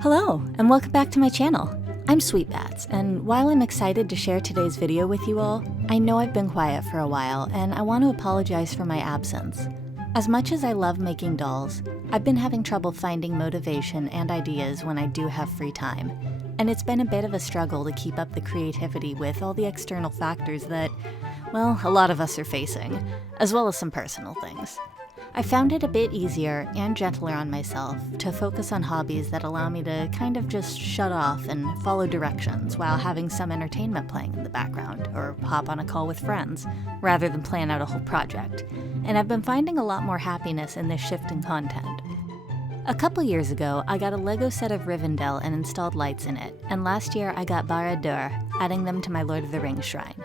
Hello, and welcome back to my channel. I'm Sweetbats, and while I'm excited to share today's video with you all, I know I've been quiet for a while, and I want to apologize for my absence. As much as I love making dolls, I've been having trouble finding motivation and ideas when I do have free time, and it's been a bit of a struggle to keep up the creativity with all the external factors that, well, a lot of us are facing, as well as some personal things. I found it a bit easier and gentler on myself to focus on hobbies that allow me to kind of just shut off and follow directions while having some entertainment playing in the background, or hop on a call with friends, rather than plan out a whole project. And I've been finding a lot more happiness in this shift in content. A couple years ago, I got a Lego set of Rivendell and installed lights in it, and last year I got Barad-dûr, adding them to my Lord of the Rings shrine.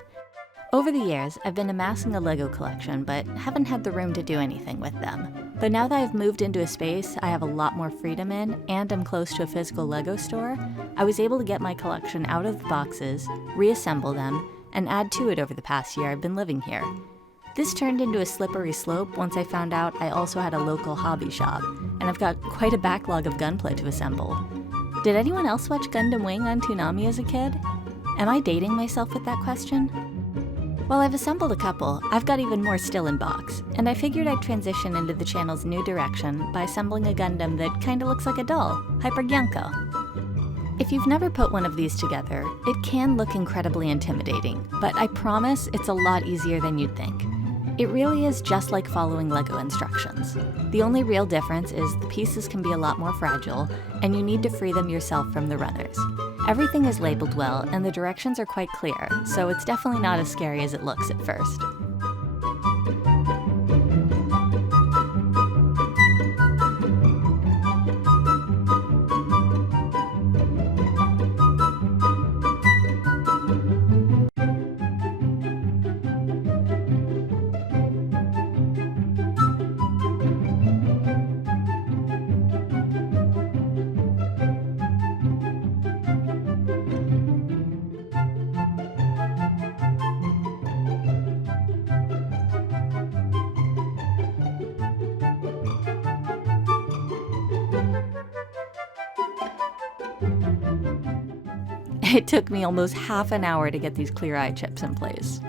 Over the years, I've been amassing a Lego collection, but haven't had the room to do anything with them. But now that I've moved into a space I have a lot more freedom in, and I'm close to a physical Lego store, I was able to get my collection out of the boxes, reassemble them, and add to it over the past year I've been living here. This turned into a slippery slope once I found out I also had a local hobby shop, and I've got quite a backlog of Gunpla to assemble. Did anyone else watch Gundam Wing on Toonami as a kid? Am I dating myself with that question? While I've assembled a couple, I've got even more still in box, and I figured I'd transition into the channel's new direction by assembling a Gundam that kinda looks like a doll, Hyper Gyanko. If you've never put one of these together, it can look incredibly intimidating, but I promise it's a lot easier than you'd think. It really is just like following Lego instructions. The only real difference is the pieces can be a lot more fragile, and you need to free them yourself from the runners. Everything is labeled well, and the directions are quite clear, so it's definitely not as scary as it looks at first. It took me almost half an hour to get these clear eye chips in place.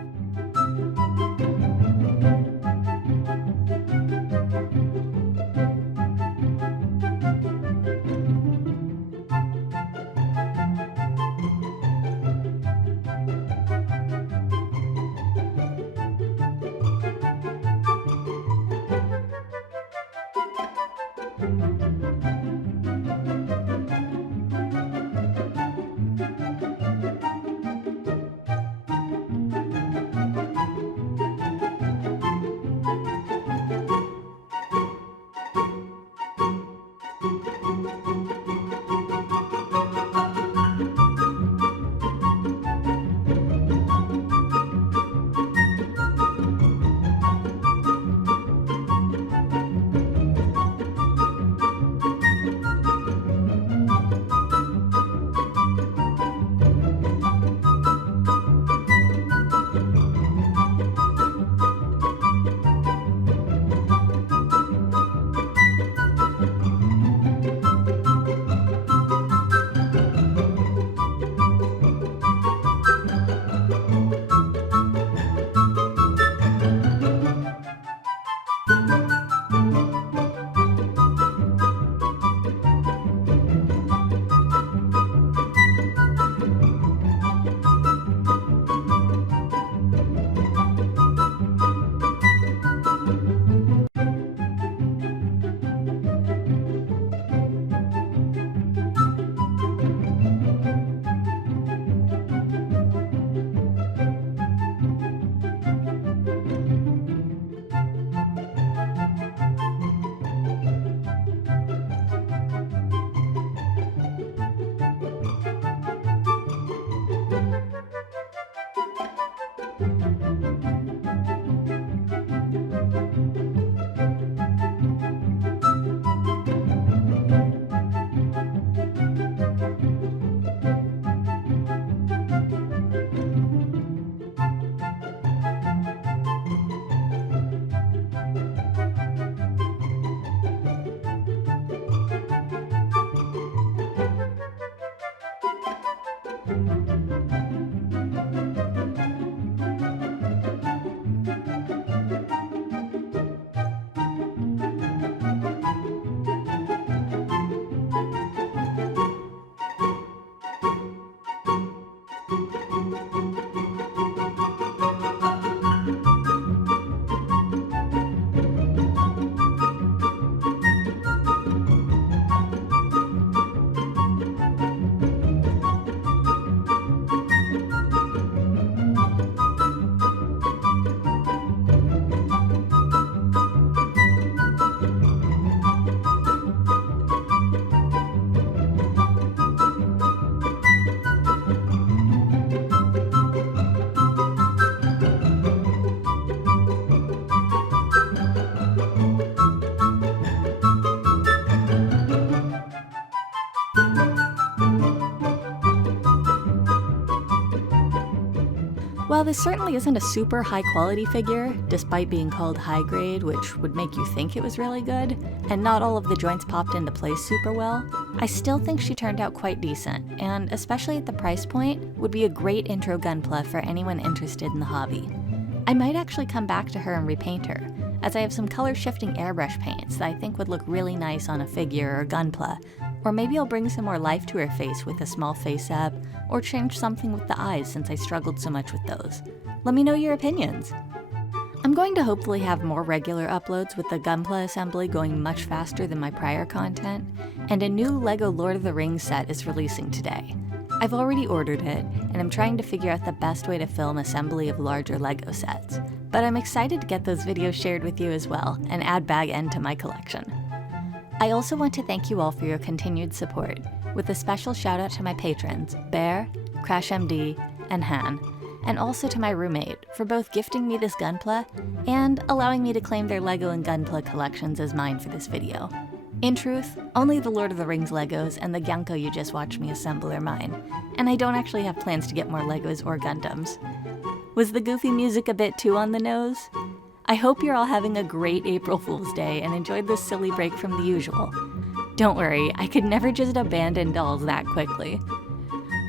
While this certainly isn't a super high quality figure, despite being called high grade, which would make you think it was really good, and not all of the joints popped into place super well, I still think she turned out quite decent, and especially at the price point, would be a great intro gunpla for anyone interested in the hobby. I might actually come back to her and repaint her, as I have some color shifting airbrush paints that I think would look really nice on a figure or gunpla, or maybe I'll bring some more life to her face with a small face up, or change something with the eyes since I struggled so much with those. Let me know your opinions. I'm going to hopefully have more regular uploads with the gunpla assembly going much faster than my prior content, and a new LEGO Lord of the Rings set is releasing today. I've already ordered it, and I'm trying to figure out the best way to film assembly of larger LEGO sets, but I'm excited to get those videos shared with you as well, and add bag end to my collection. I also want to thank you all for your continued support, with a special shout out to my patrons, Bear, CrashMD, and Han, and also to my roommate for both gifting me this gunpla and allowing me to claim their LEGO and gunpla collections as mine for this video. In truth, only the Lord of the Rings Legos and the Gyanko you just watched me assemble are mine, and I don't actually have plans to get more Legos or Gundams. Was the goofy music a bit too on the nose? I hope you're all having a great April Fool's Day and enjoyed this silly break from the usual. Don't worry, I could never just abandon dolls that quickly.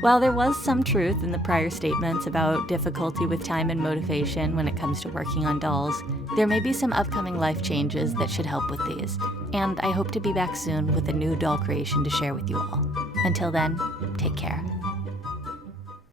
While there was some truth in the prior statements about difficulty with time and motivation when it comes to working on dolls, there may be some upcoming life changes that should help with these, and I hope to be back soon with a new doll creation to share with you all. Until then, take care.